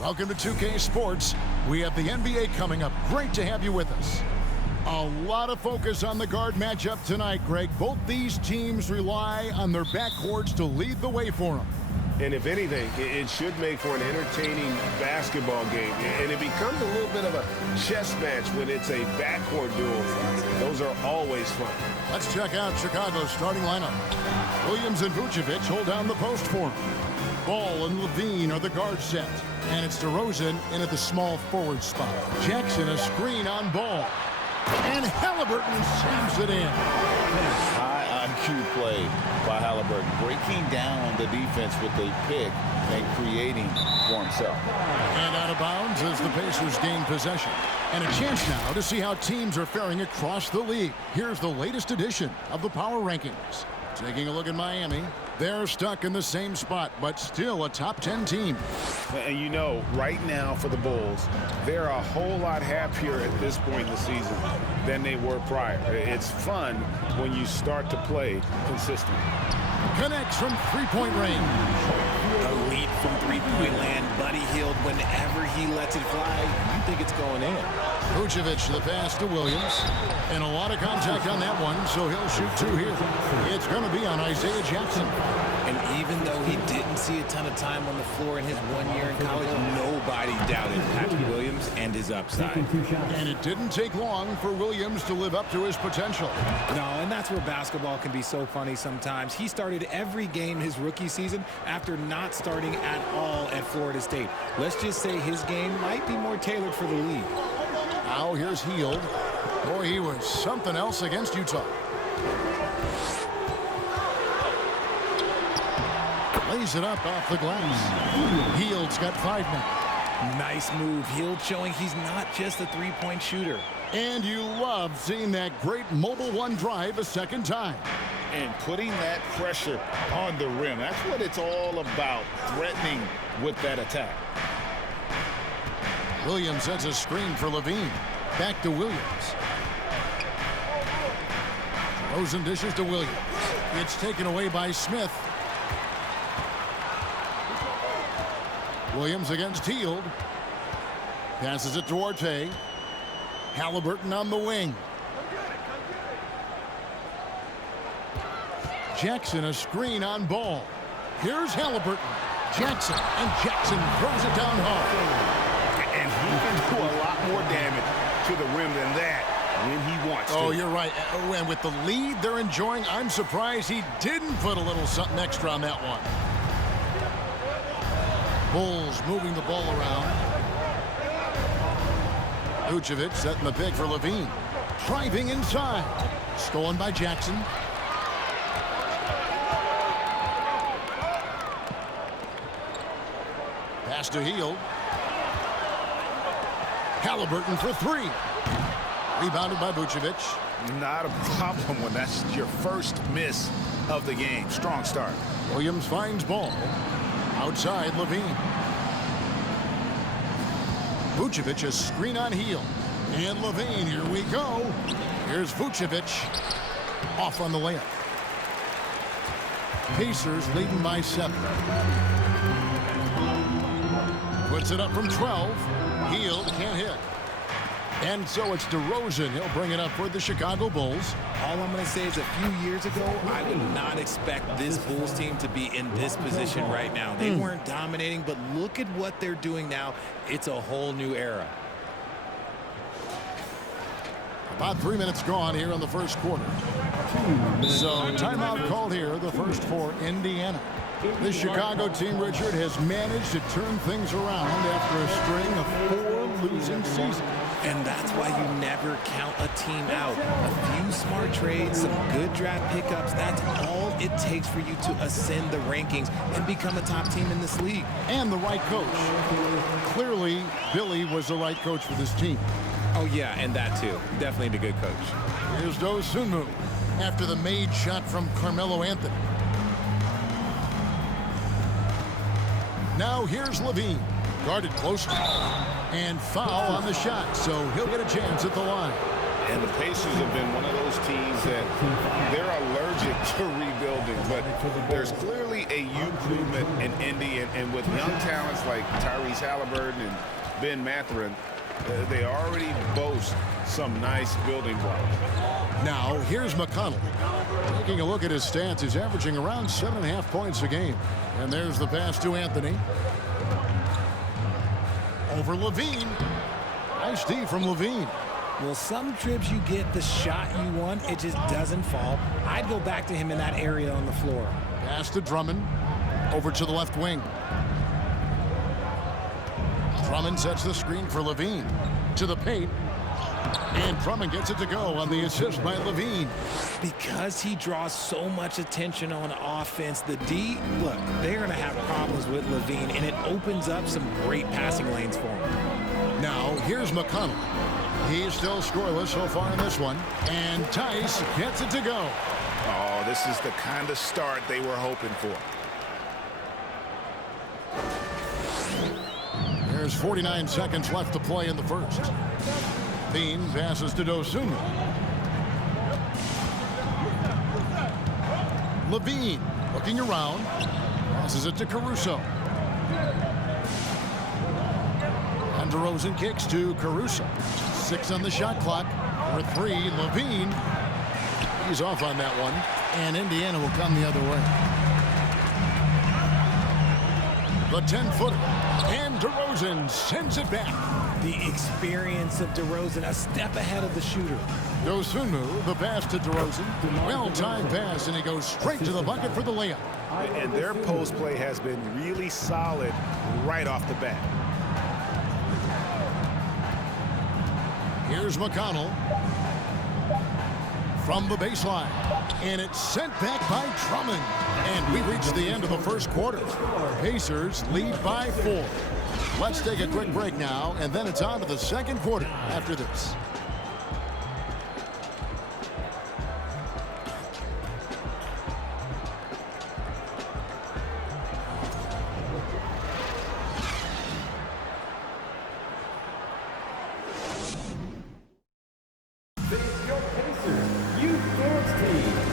Welcome to 2K Sports. We have the NBA coming up. Great to have you with us. A lot of focus on the guard matchup tonight, Greg. Both these teams rely on their backcourts to lead the way for them. And if anything, it should make for an entertaining basketball game. And it becomes a little bit of a chess match when it's a backcourt duel. Those are always fun. Let's check out Chicago's starting lineup. Williams and Vucevic hold down the post for him. Ball and Levine are the guard set. And it's DeRozan in at the small forward spot. Jackson a screen on Ball. And Halliburton slams it in. High IQ play by Halliburton, breaking down the defense with a pick and creating for himself. And out of bounds as the Pacers gain possession. And a chance now to see how teams are faring across the league. Here's the latest edition of the Power Rankings. Taking a look at Miami. They're stuck in the same spot, but still a top 10 team. And you know, right now for the Bulls, they're a whole lot happier at this point in the season than they were prior. It's fun when you start to play consistently. Connects from three-point range. Elite from three-point land. Buddy Hield, whenever he lets it fly, you think it's going in. Vucevic the pass to Williams. And a lot of contact on that one, so he'll shoot two here. It's going to be on Isaiah Jackson. And even though he didn't see a ton of time on the floor in his 1 year in college, nobody doubted Patrick Williams and his upside. And it didn't take long for Williams to live up to his potential. No, and that's where basketball can be so funny sometimes. He started every game his rookie season after not starting at all at Florida State. Let's just say his game might be more tailored for the league. Now here's Hield. Boy, he was something else against Utah. Lays it up off the glass. Hield's got 5 now. Nice move. Hield showing he's not just a three-point shooter. And you love seeing that great mobile one drive a second time. And putting that pressure on the rim. That's what it's all about, threatening with that attack. Williams sets a screen for Levine. Back to Williams. Rosen dishes to Williams. It's taken away by Smith. Williams against Hield. Passes it to Orte. Halliburton on the wing. Jackson a screen on Ball. Here's Halliburton. Jackson, and Jackson throws it down hard. And he can do a lot more damage to the rim than that when he wants to. Oh, you're right. And with the lead they're enjoying, I'm surprised he didn't put a little something extra on that one. Bulls moving the ball around. Vucevic setting the pick for Levine. Driving inside. Stolen by Jackson. Pass to Hield. Halliburton for 3. Rebounded by Vucevic. Not a problem when that's your first miss of the game. Strong start. Williams finds Ball. Outside Levine. Vucevic a screen on Hield. And Levine, here we go. Here's Vucevic. Off on the layup. Pacers leading by 7. Puts it up from 12. Hield can't hit. And so it's DeRozan. He'll bring it up for the Chicago Bulls. All I'm going to say is a few years ago, I would not expect this Bulls team to be in this position right now. They weren't dominating, but look at what they're doing now. It's a whole new era. About 3 minutes gone here in the first quarter. So timeout called here, the first for Indiana. The Chicago team, Richard, has managed to turn things around after a string of 4 losing seasons. And that's why you never count a team out. A few smart trades, some good draft pickups, that's all it takes for you to ascend the rankings and become a top team in this league. And the right coach. Clearly, Billy was the right coach for this team. Oh, yeah, and that too. Definitely the good coach. Here's Dosunmu after the made shot from Carmelo Anthony. Now here's Levine. Guarded closely. And foul on the shot, so he'll get a chance at the line. And the Pacers have been one of those teams that they're allergic to rebuilding. building, but there's clearly a youth movement in Indy, and with young talents like Tyrese Halliburton and Ben Mathurin, they already boast some nice building blocks. Now, here's McConnell. Taking a look at his stats, he's averaging around 7.5 points a game. And there's the pass to Anthony. Over Levine. Nice D from Levine. Well, some trips you get the shot you want, it just doesn't fall. I'd go back to him in that area on the floor. Pass to Drummond. Over to the left wing. Drummond sets the screen for Levine. To the paint. And Drummond gets it to go on the assist by Levine. Because he draws so much attention on offense, the D, look, they're going to have problems with Levine, and it opens up some great passing lanes for him. Now, here's McConnell. He's still scoreless so far in this one. And Tice gets it to go. Oh, this is the kind of start they were hoping for. There's 49 seconds left to play in the first. Bean passes to Dosunmu. Levine looking around. Passes it to Caruso. And DeRozan kicks to Caruso. 6 on the shot clock. For 3, Levine. He's off on that one. And Indiana will come the other way. The 10-footer. And DeRozan sends it back. The experience of DeRozan, a step ahead of the shooter. Dosunmu, the pass to DeRozan. Well-timed pass, and he goes straight to the bucket for the layup. And their post play has been really solid right off the bat. Here's McConnell. From the baseline. And it's sent back by Drummond. And we reach the end of the first quarter. Pacers lead by 4. Let's take a quick break now, and then it's on to the second quarter after this.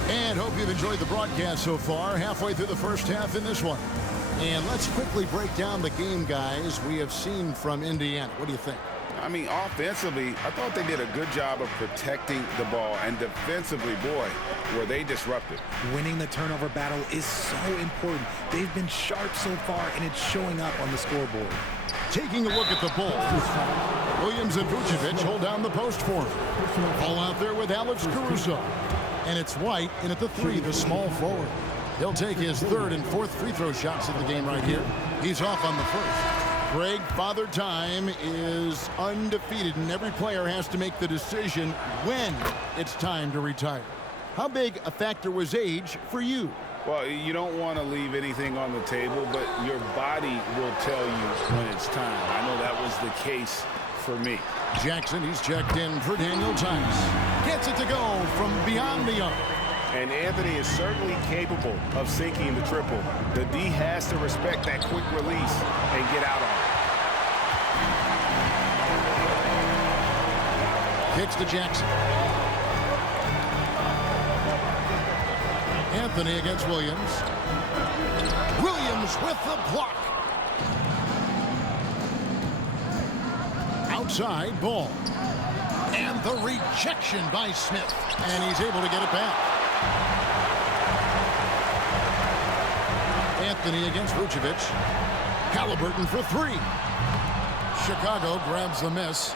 And hope you've enjoyed the broadcast so far, halfway through the first half in this one. And let's quickly break down the game, guys, we have seen from Indiana. What do you think? I mean, offensively, I thought they did a good job of protecting the ball. And defensively, boy, were they disruptive. Winning the turnover battle is so important. They've been sharp so far, and it's showing up on the scoreboard. Taking a look at the Bulls. Williams and Vucevic hold down the post for him. Ball out there with Alex Caruso. And it's White in at the 3, the small forward. He'll take his 3rd and 4th free throw shots of the game right here. He's off on the first. Greg, Father Time is undefeated, and every player has to make the decision when it's time to retire. How big a factor was age for you? Well, you don't want to leave anything on the table, but your body will tell you when it's time. I know that was the case for me. Jackson, he's checked in for Daniel Tice. Gets it to go from beyond the arc. And Anthony is certainly capable of sinking the triple. The D has to respect that quick release and get out on it. Kicks to Jackson. Anthony against Williams. Williams with the block. Outside ball. And the rejection by Smith. And he's able to get it back. Anthony against Vucevic. Halliburton for 3. Chicago grabs the miss.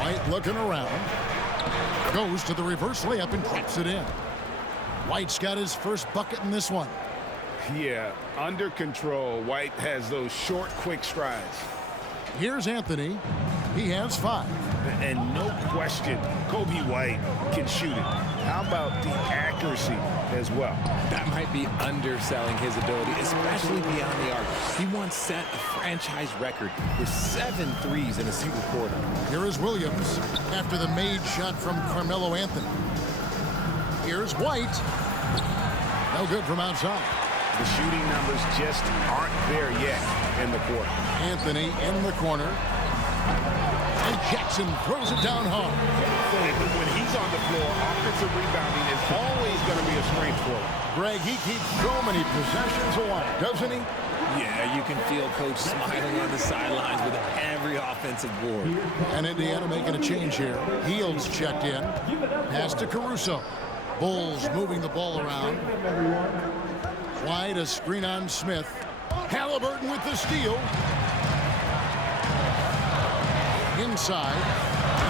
White looking around. Goes to the reverse layup and drops it in. White's got his first bucket in this one. Yeah, under control. White has those short, quick strides. Here's Anthony. He has 5. And no question, Kobe White can shoot it. How about the accuracy as well? That might be underselling his ability, especially beyond the arc. He once set a franchise record with 7 threes in a single quarter. Here is Williams after the made shot from Carmelo Anthony. Here's White. No good from outside. The shooting numbers just aren't there yet in the quarter. Anthony in the corner. And Jackson throws it down hard. When he's on the floor, offensive rebounding is always going to be a strength for him. Greg, he keeps so many possessions alive, doesn't he? Yeah, you can feel Coach smiling on the sidelines with every offensive board. And Indiana making a change here. Heald's checked in. Pass to Caruso. Bulls moving the ball around. Wide, a screen on Smith. Halliburton with the steal. Inside.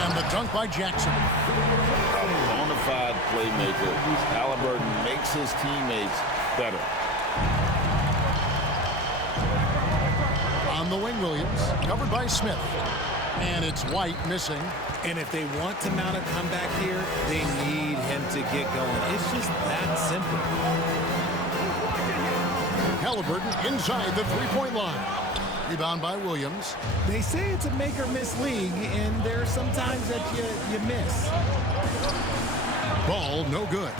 And the dunk by Jackson. A bona fide playmaker. Halliburton makes his teammates better. On the wing, Williams. Covered by Smith. And it's White missing. And if they want to mount a comeback here, they need him to get going. It's just that simple. Halliburton inside the three-point line. Rebound by Williams. They say it's a make-or-miss league, and there are some times that you miss. Ball no good.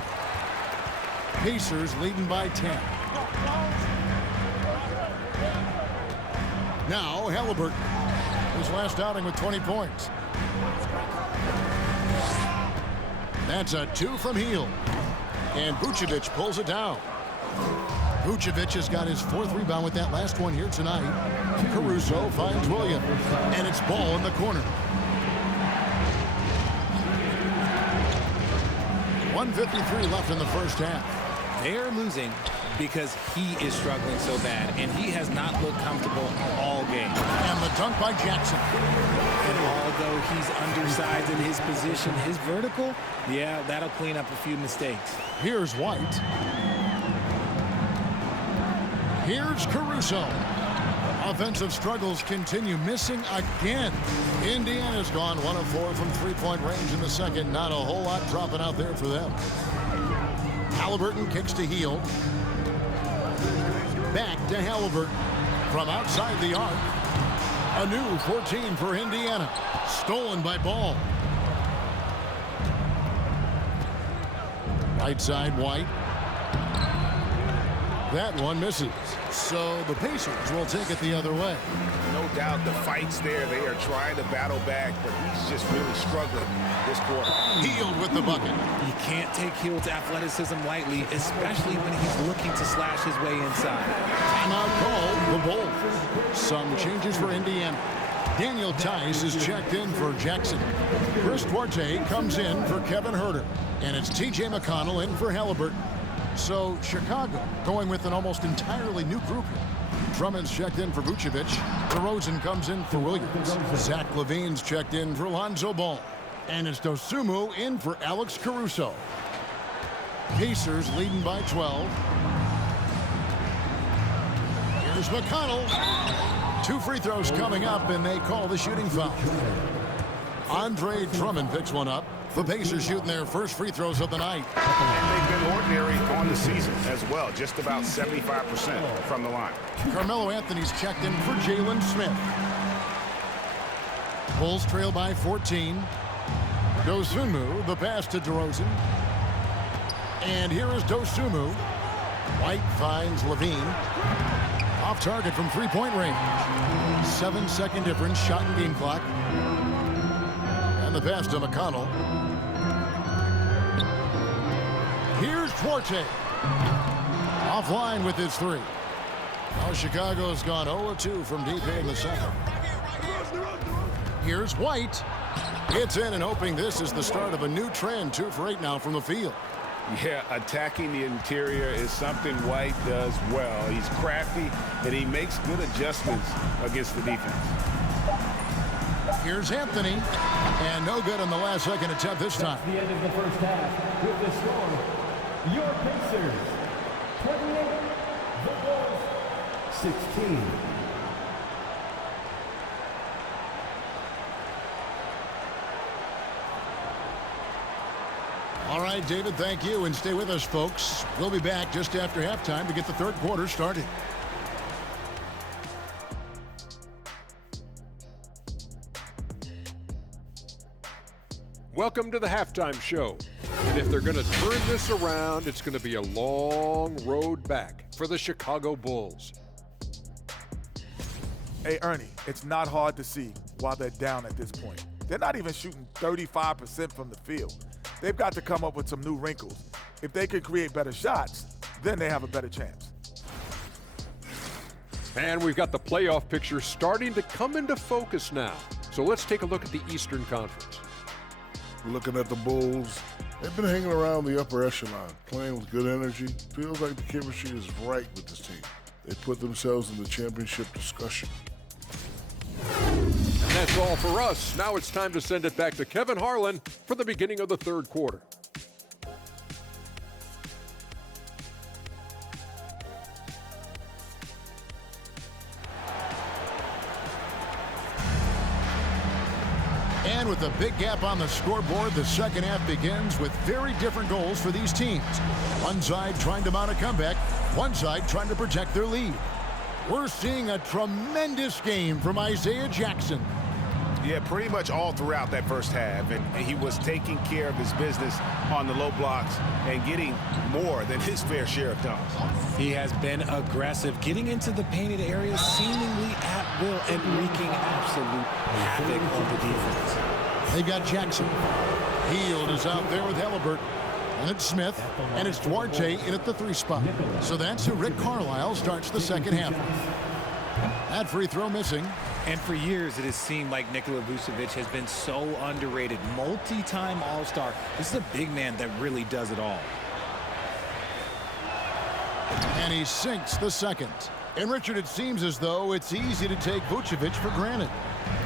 Pacers leading by 10. Now Halliburton. His last outing with 20 points. That's a 2 from Hield. And Vucevic pulls it down. Vucevic has got his 4th rebound with that last one here tonight. Caruso finds Williams. And it's Ball in the corner. 1:53 left in the first half. They're losing because he is struggling so bad, and he has not looked comfortable all game. And the dunk by Jackson. And although he's undersized in his position, his vertical, yeah, that'll clean up a few mistakes. Here's White. Here's Caruso. Offensive struggles continue, missing again. Indiana's gone 1 of 4 from three-point range in the second. Not a whole lot dropping out there for them. Halliburton kicks to Hield. Back to Halliburton from outside the arc. A new 14 for Indiana. Stolen by Ball. Right side, White. That one misses. So the Pacers will take it the other way. No doubt the fight's there. They are trying to battle back, but he's just really struggling this quarter. Hield with the bucket. You can't take Hield's athleticism lightly, especially when he's looking to slash his way inside. Timeout called the Bulls. Some changes for Indiana. Daniel Tice is checked in for Jackson. Chris Duarte comes in for Kevin Huerter. And it's T.J. McConnell in for Halliburton. So Chicago going with an almost entirely new group here. Drummond's checked in for Vucevic. DeRozan comes in for Williams. Zach LaVine's checked in for Lonzo Ball. And it's Dosunmu in for Alex Caruso. Pacers leading by 12. Here's McConnell. 2 free throws coming up, and they call the shooting foul. Andre Drummond picks one up. The Pacers shooting their first free throws of the night. And they've been ordinary on the season as well, just about 75% from the line. Carmelo Anthony's checked in for Jalen Smith. Bulls trail by 14. Dosunmu, the pass to DeRozan. And here is Dosunmu. White finds LaVine. Off target from three-point range. 7-second difference, shot and game clock. And the pass to McConnell. Here's Duarte. Offline with his 3. Now Chicago's gone 0-2 from deep in the second. Here's White. It's in and hoping this is the start of a new trend. 2 for 8 now from the field. Yeah, attacking the interior is something White does well. He's crafty, and he makes good adjustments against the defense. Here's Anthony. And no good on the last second attempt this time. The end of the first half with the score. Your Pacers, 28, the Bulls, 16. All right, David, thank you, and stay with us, folks. We'll be back just after halftime to get the third quarter started. Welcome to the halftime show. And if they're going to turn this around, it's going to be a long road back for the Chicago Bulls. Hey, Ernie, it's not hard to see why they're down at this point. They're not even shooting 35% from the field. They've got to come up with some new wrinkles. If they can create better shots, then they have a better chance. And we've got the playoff picture starting to come into focus now. So let's take a look at the Eastern Conference. Looking at the Bulls, they've been hanging around the upper echelon, playing with good energy. Feels like the chemistry is right with this team. They put themselves in the championship discussion. And that's all for us. Now it's time to send it back to Kevin Harlan for the beginning of the third quarter. And with a big gap on the scoreboard, the second half begins with very different goals for these teams. One side trying to mount a comeback, one side trying to protect their lead. We're seeing a tremendous game from Isaiah Jackson. Yeah, pretty much all throughout that first half, and he was taking care of his business on the low blocks and getting more than his fair share of dunks. He has been aggressive, getting into the painted area seemingly at will and wreaking absolute havoc on the defense. They got Jackson. Hield is out there with Halliburton. And it's Smith, and it's Duarte in at the 3 spot. So that's who Rick Carlisle starts the second half. That free throw missing. And for years, it has seemed like Nikola Vucevic has been so underrated. Multi-time All-Star. This is a big man that really does it all. And he sinks the second. And Richard, it seems as though it's easy to take Vucevic for granted.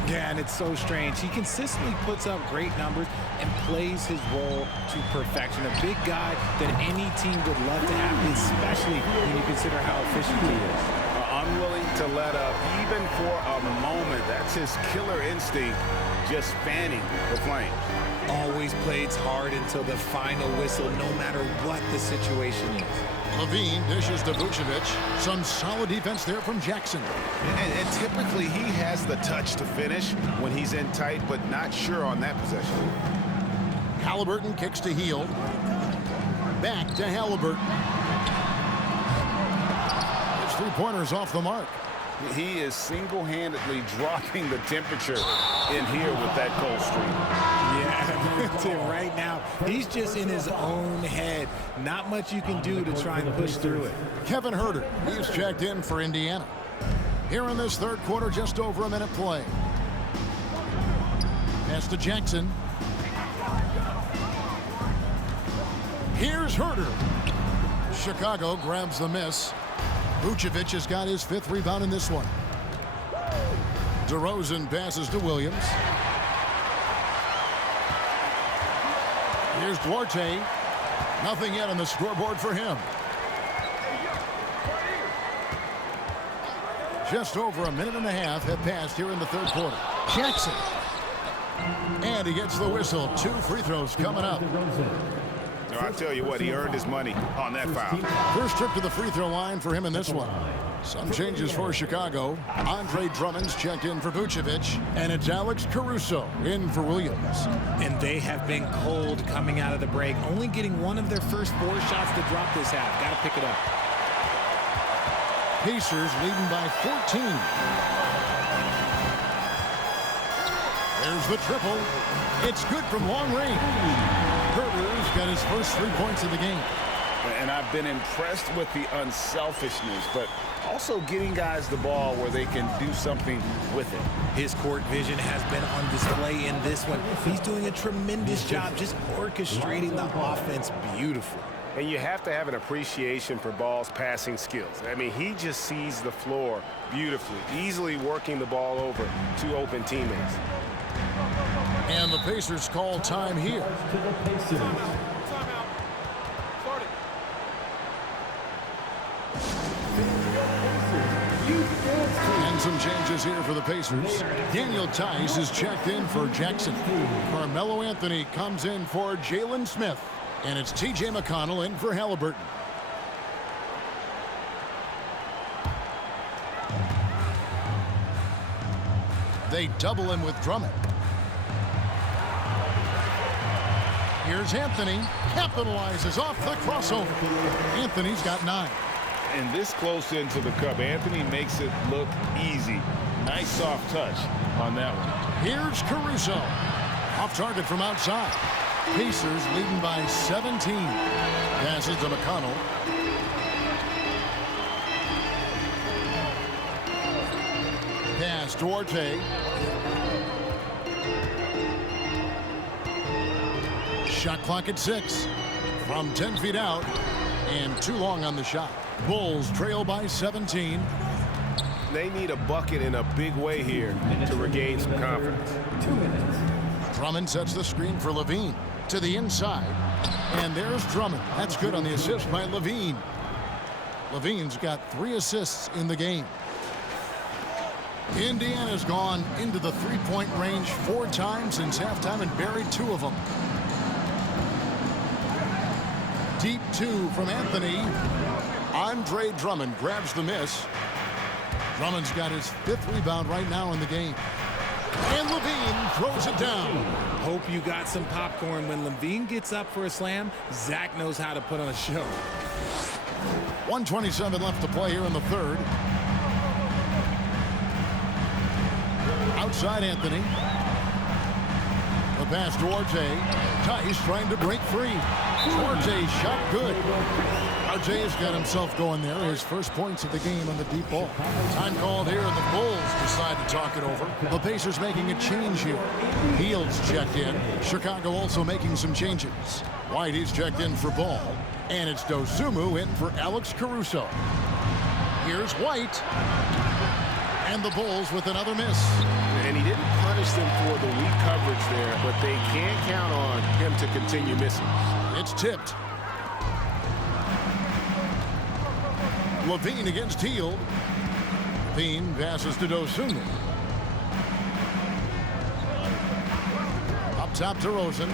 Yeah, and it's so strange. He consistently puts up great numbers and plays his role to perfection. A big guy that any team would love to have, especially when you consider how efficient he is. Unwilling to let up even for a moment. That's his killer instinct, just fanning the flames. Always plays hard until the final whistle, no matter what the situation is. Levine dishes to Vucevic. Some solid defense there from Jackson. And typically he has the touch to finish when he's in tight, but not sure on that possession. Halliburton kicks to Hield. Back to Halliburton. His three-pointer's off the mark. He is single-handedly dropping the temperature in here with that cold streak. Yeah, right now, he's just in his own head. Not much you can do to try and push through it. Kevin Huerter, he's checked in for Indiana. Here in this third quarter, just over a minute play. Pass to Jackson. Here's Huerter. Chicago grabs the miss. Vucevic has got his 5th rebound in this one. DeRozan passes to Williams. Here's Duarte. Nothing yet on the scoreboard for him. Just over a minute and a half have passed here in the third quarter. Jackson. And he gets the whistle. 2 free throws coming up. No, I tell you what, he earned his money on that foul. First trip to the free throw line for him in this one. Some changes for Chicago. Andre Drummond's checked in for Vucevic, and it's Alex Caruso in for Williams. And they have been cold coming out of the break, only getting one of their first 4 shots to drop this half. Got to pick it up. Pacers leading by 14. There's the triple. It's good from long range. Huerter's got his first 3 points of the game. And I've been impressed with the unselfishness, but also getting guys the ball where they can do something with it. His court vision has been on display in this one. He's doing a tremendous job just orchestrating the offense beautifully. And you have to have an appreciation for Ball's passing skills. I mean, he just sees the floor beautifully, easily working the ball over to open teammates. And the Pacers call time here. And some changes here for the Pacers. Daniel Tice is checked in for Jackson. Carmelo Anthony comes in for Jalen Smith. And it's T.J. McConnell in for Halliburton. They double him with Drummond. Here's Anthony. Capitalizes off the crossover. Anthony's got 9. And this close into the cup, Anthony makes it look easy. Nice soft touch on that one. Here's Caruso. Off target from outside. Pacers leading by 17. Passes to McConnell. Pass Duarte. Shot clock at 6. From 10 feet out. And too long on the shot. Bulls trail by 17. They need a bucket in a big way here to regain some confidence. 2 minutes. Drummond sets the screen for Levine to the inside. And there's Drummond. That's good on the assist by Levine. Levine's got 3 assists in the game. Indiana's gone into the three-point range 4 times since halftime and buried 2 of them. Deep 2 from Anthony. Andre Drummond grabs the miss. Drummond's got his 5th rebound right now in the game. And Levine throws it down. Hope you got some popcorn. When Levine gets up for a slam, Zach knows how to put on a show. 1:27 left to play here in the third. Outside Anthony. The pass Duarte. Tice trying to break free. Duarte shot good. RJ's got himself going there. His first points of the game on the deep ball. Time called here, and the Bulls decide to talk it over. The Pacers making a change here. Heald's checked in. Chicago also making some changes. White, he's checked in for Ball. And it's Dosunmu in for Alex Caruso. Here's White. And the Bulls with another miss. And he didn't punish them for the weak coverage there, but they can't count on him to continue missing. It's tipped. Levine against Hield. Levine passes to Dosunmu. Up top to Rosen.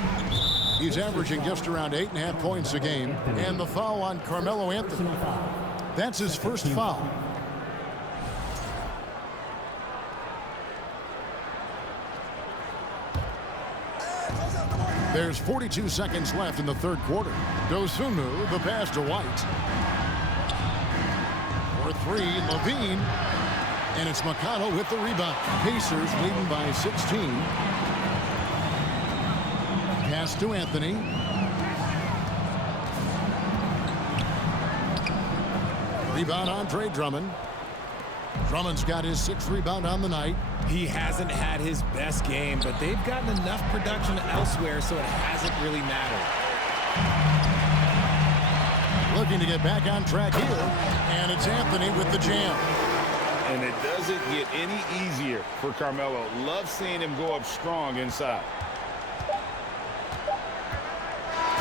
He's averaging just around 8.5 points a game. And the foul on Carmelo Anthony. That's his first foul. There's 42 seconds left in the third quarter. Dosunmu, the pass to White. For 3, Levine. And it's McConnell with the rebound. Pacers leading by 16. Pass to Anthony. Rebound Andre Drummond. Drummond's got his 6th rebound on the night. He hasn't had his best game, but they've gotten enough production elsewhere, so it hasn't really mattered. Looking to get back on track here, and it's Anthony with the jam. And it doesn't get any easier for Carmelo. Love seeing him go up strong inside.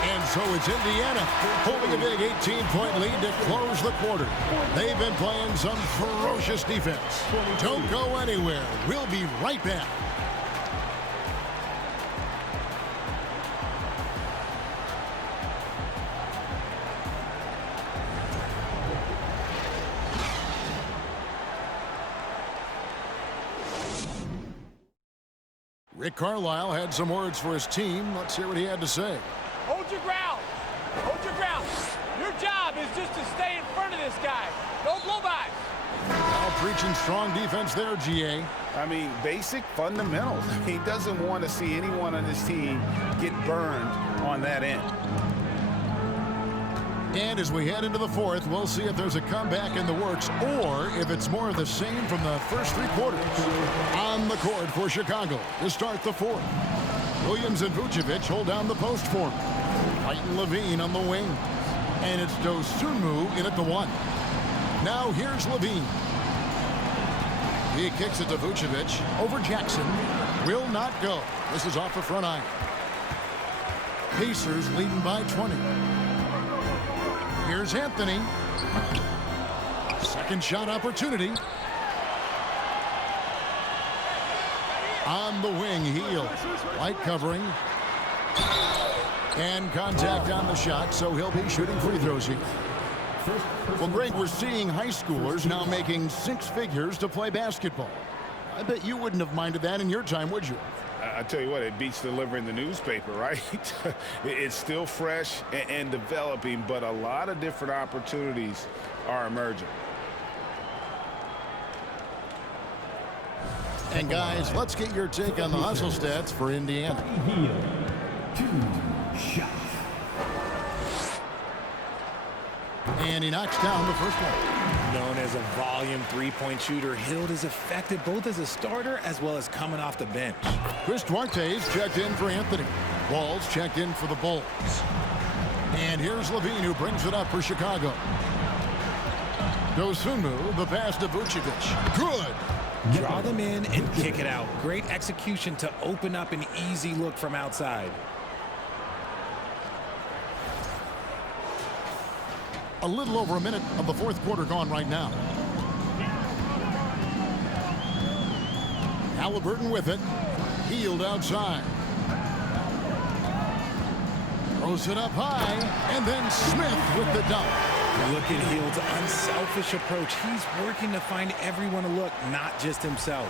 And so it's Indiana holding a big 18-point lead to close the quarter. They've been playing some ferocious defense. Don't go anywhere. We'll be right back. Rick Carlisle had some words for his team. Let's hear what he had to say. Hold your ground. Hold your ground. Your job is just to stay in front of this guy. Don't blow by. Now preaching strong defense there, GA. I mean, basic fundamentals. He doesn't want to see anyone on his team get burned on that end. And as we head into the fourth, we'll see if there's a comeback in the works or if it's more of the same from the first 3 quarters. On the court for Chicago to start the fourth. Williams and Vucevic hold down the post for him. White and Levine on the wing. And it's Dosunmu in at the 1. Now here's Levine. He kicks it to Vucevic. Over Jackson. Will not go. This is off the front iron. Pacers leading by 20. Here's Anthony. Second shot opportunity. On the wing, Hield. White covering. And contact on the shot, so he'll be shooting free throws here. Well, Greg, we're seeing high schoolers now making 6 figures to play basketball. I bet you wouldn't have minded that in your time, would you? I tell you what, it beats delivering the newspaper, right? It's still fresh and developing, but a lot of different opportunities are emerging. And guys, let's get your take on the hustle stats for Indiana. Hield, 2 shots. And he knocks down the first one. Known as a volume three-point shooter, Hield is effective both as a starter as well as coming off the bench. Chris Duarte's checked in for Anthony. Ball's checked in for the Bulls. And here's Levine, who brings it up for Chicago. Dosunmu, the pass to Vucevic. Good. Draw them in and kick it out. Great execution to open up an easy look from outside. A little over a minute of the fourth quarter gone right now. Halliburton with it. Hield outside. Throws it up high, and then Smith with the dunk. Look at Hield's unselfish approach. He's working to find everyone a look, not just himself.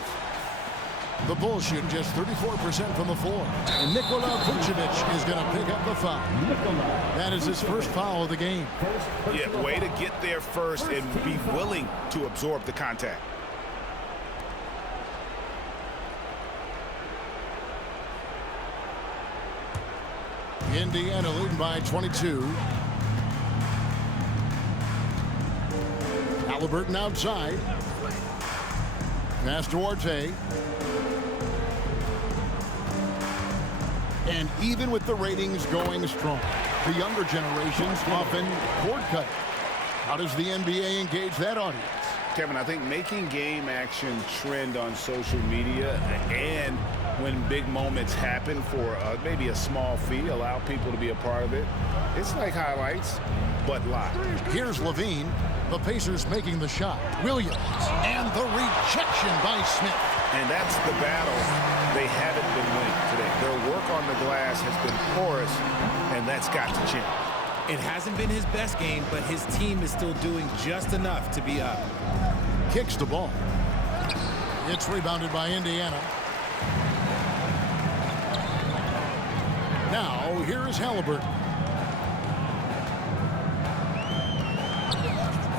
The Bulls shoot just 34% from the floor. And Nikola Vucevic is going to pick up the foul. That is his first foul of the game. Yeah, way to get there first and be willing to absorb the contact. Indiana leading by 22. Halliburton outside. Pass to Duarte. And even with the ratings going strong, the younger generations often cord cut. How does the NBA engage that audience? Kevin, I think making game action trend on social media and when big moments happen for maybe a small fee, allow people to be a part of it. It's like highlights, but live. Here's Levine. The Pacers making the shot. Williams. And the rejection by Smith. And that's the battle they haven't been winning today. Their work on the glass has been porous, and that's got to change. It hasn't been his best game, but his team is still doing just enough to be up. Kicks the ball. It's rebounded by Indiana. Now, here is Halliburton.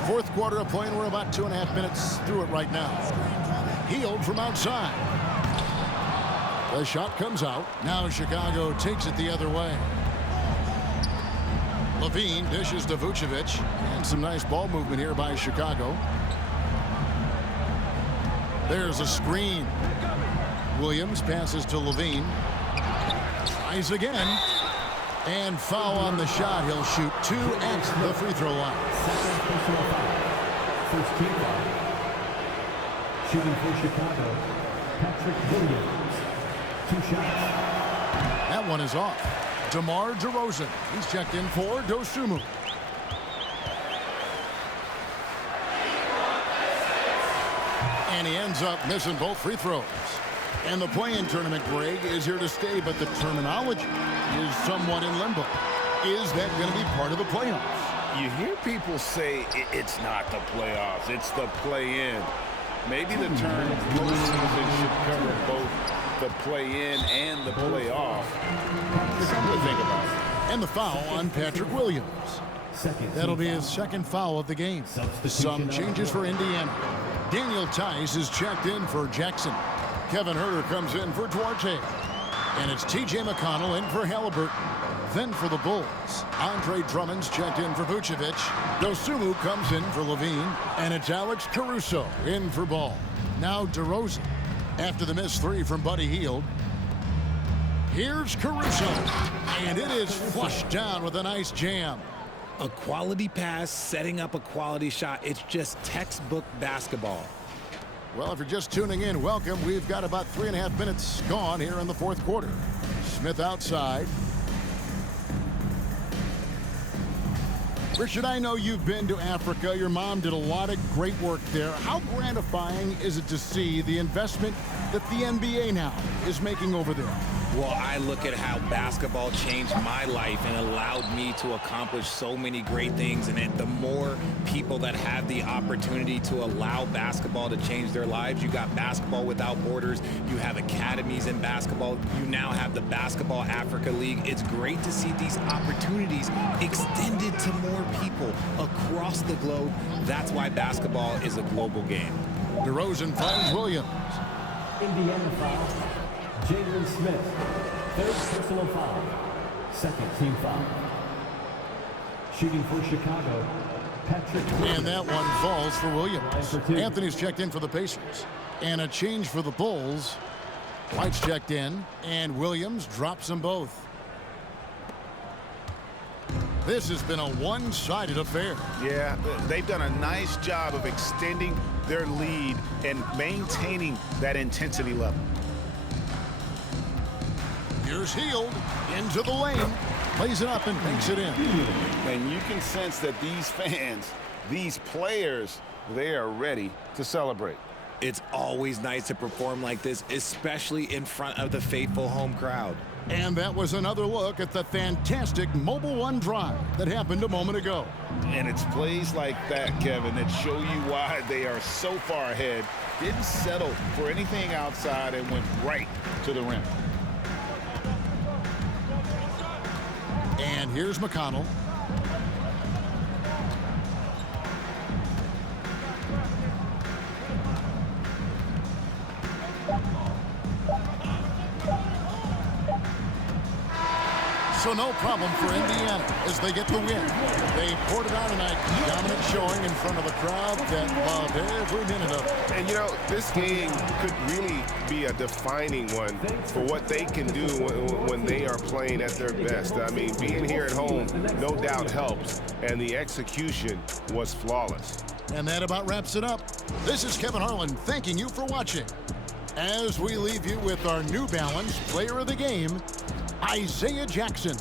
Fourth quarter of play, and we're about 2.5 minutes through it right now. Hield from outside. The shot comes out. Now Chicago takes it the other way. Levine dishes to Vucevic. And some nice ball movement here by Chicago. There's a screen. Williams passes to Levine. Tries again. And foul on the shot. He'll shoot 2 at the free throw line. First team foul. Shooting for Chicago, Patrick Williams. 2 shots. That one is off. DeMar DeRozan. He's checked in for Dosunmu. And he ends up missing both free throws. And the play-in tournament, Greg, is here to stay, but the terminology is somewhat in limbo. Is that going to be part of the playoffs? You hear people say it's not the playoffs, it's the play-in. Maybe the term postseason should cover both the play-in and the playoff. Something to think about. And the foul on Patrick Williams. That'll be his second foul of the game. Some changes for Indiana. Daniel Tice is checked in for Jackson. Kevin Huerter comes in for Duarte. And it's T.J. McConnell in for Halliburton. Then for the Bulls, Andre Drummond's checked in for Vucevic. Dosunmu comes in for Levine. And it's Alex Caruso in for Ball. Now DeRozan. After the missed 3 from Buddy Hield. Here's Caruso. And it is flushed down with a nice jam. A quality pass, setting up a quality shot. It's just textbook basketball. Well, if you're just tuning in, welcome. We've got about 3.5 minutes gone here in the fourth quarter. Smith outside. Richard, I know you've been to Africa. Your mom did a lot of great work there. How gratifying is it to see the investment that the NBA now is making over there? Well, I look at how basketball changed my life and allowed me to accomplish so many great things. And the more people that have the opportunity to allow basketball to change their lives. You got Basketball Without Borders. You have academies in basketball. You now have the Basketball Africa League. It's great to see these opportunities extended to more people across the globe. That's why basketball is a global game. DeRozan finds Williams. Indiana foul. Jalen Smith. Third personal foul. Second team foul. Shooting for Chicago, Patrick. And that one falls for Williams. Line for two. Anthony's checked in for the Pacers. And a change for the Bulls. White's checked in, and Williams drops them both. This has been a one-sided affair. Yeah, they've done a nice job of extending their lead and maintaining that intensity level. Here's Hield into the lane. Plays it up and banks it in. And you can sense that these fans, these players, they are ready to celebrate. It's always nice to perform like this, especially in front of the faithful home crowd. And that was another look at the fantastic Mobile One drive that happened a moment ago. And it's plays like that, Kevin, that show you why they are so far ahead. Didn't settle for anything outside and went right to the rim. And here's McConnell. So no problem for Indiana as they get the win. They poured it out tonight. Dominant showing in front of a crowd that loved every minute of it. And, you know, this game could really be a defining one for what they can do when they are playing at their best. I mean, being here at home no doubt helps, and the execution was flawless. And that about wraps it up. This is Kevin Harlan thanking you for watching. As we leave you with our New Balance Player of the Game, Isaiah Jackson.